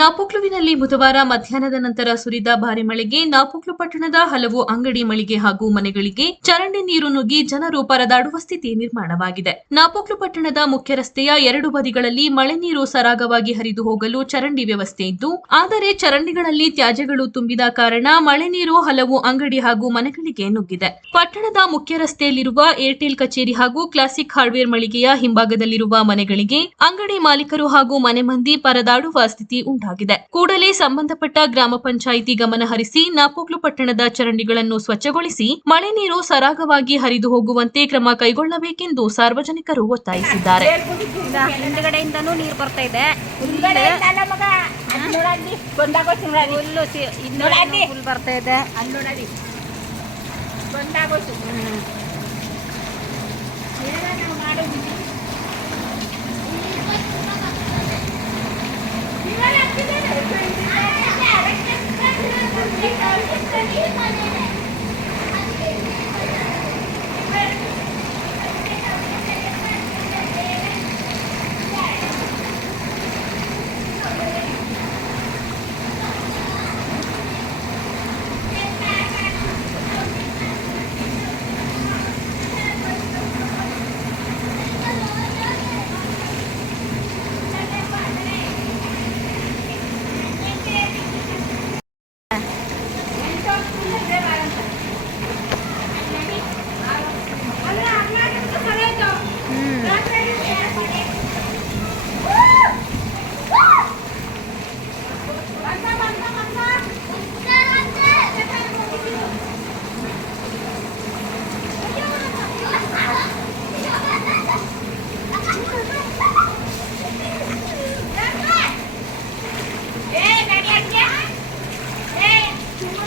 ನಾಪೋಕ್ಲುವಿನಲ್ಲಿ ಬುಧವಾರ ಮಧ್ಯಾಹ್ನದ ನಂತರ ಸುರಿದ ಭಾರಿ ಮಳೆಗೆ ನಾಪೋಕ್ಲು ಪಟ್ಟಣದ ಹಲವು ಅಂಗಡಿ ಮಳಿಗೆ ಹಾಗೂ ಮನೆಗಳಿಗೆ ಚರಂಡಿ ನೀರು ನುಗ್ಗಿ ಜನರು ಪರದಾಡುವ ಸ್ಥಿತಿ ನಿರ್ಮಾಣವಾಗಿದೆ. ನಾಪೋಕ್ಲು ಪಟ್ಟಣದ ಮುಖ್ಯ ರಸ್ತೆಯ ಎರಡು ಬದಿಗಳಲ್ಲಿ ಮಳೆ ನೀರು ಸರಾಗವಾಗಿ ಹರಿದು ಹೋಗಲು ಚರಂಡಿ ವ್ಯವಸ್ಥೆ ಇದ್ದು, ಆದರೆ ಚರಂಡಿಗಳಲ್ಲಿ ತ್ಯಾಜ್ಯಗಳು ತುಂಬಿದ ಕಾರಣ ಮಳೆ ನೀರು ಹಲವು ಅಂಗಡಿ ಹಾಗೂ ಮನೆಗಳಿಗೆ ನುಗ್ಗಿದೆ. ಪಟ್ಟಣದ ಮುಖ್ಯ ರಸ್ತೆಯಲ್ಲಿರುವ ಏರ್ಟೆಲ್ ಕಚೇರಿ ಹಾಗೂ ಕ್ಲಾಸಿಕ್ ಹಾರ್ಡ್ವೇರ್ ಮಳಿಗೆಯ ಹಿಂಭಾಗದಲ್ಲಿರುವ ಮನೆಗಳಿಗೆ ಅಂಗಡಿ ಮಾಲೀಕರು ಹಾಗೂ ಮನೆ ಮಂದಿ ಪರದಾಡುವ ಸ್ಥಿತಿ ಉಂಟಾಗಿದೆ. ಕೂಡಲೇ ಸಂಬಂಧಪಟ್ಟ ಗ್ರಾಮ ಪಂಚಾಯಿತಿ ಗಮನ ಹರಿಸಿ ನಾಪೋಕ್ಲು ಪಟ್ಟಣದ ಚರಂಡಿಗಳನ್ನು ಸ್ವಚ್ಛಗೊಳಿಸಿ ಮಳೆ ನೀರು ಸರಾಗವಾಗಿ ಹರಿದು ಹೋಗುವಂತೆ ಕ್ರಮ ಕೈಗೊಳ್ಳಬೇಕೆಂದು ಸಾರ್ವಜನಿಕರು ಒತ್ತಾಯಿಸಿದ್ದಾರೆ. ಹಿಂದ್ಗಡೆಯಿಂದನೂ ನೀರು ಬರ್ತಾ ಇದೆ.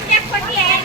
Chắc.